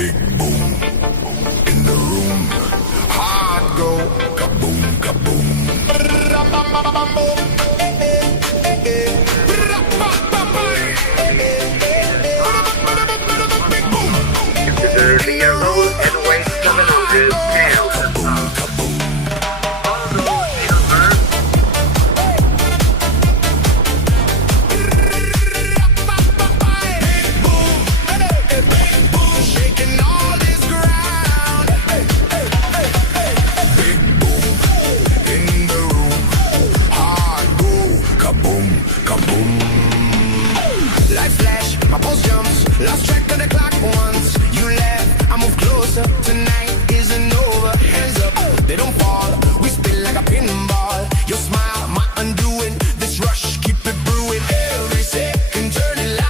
big boom in the room. Heart go kaboom, kaboom. Consider the year old and weight 700 pounds. Life flash, my pulse jumps, lost track.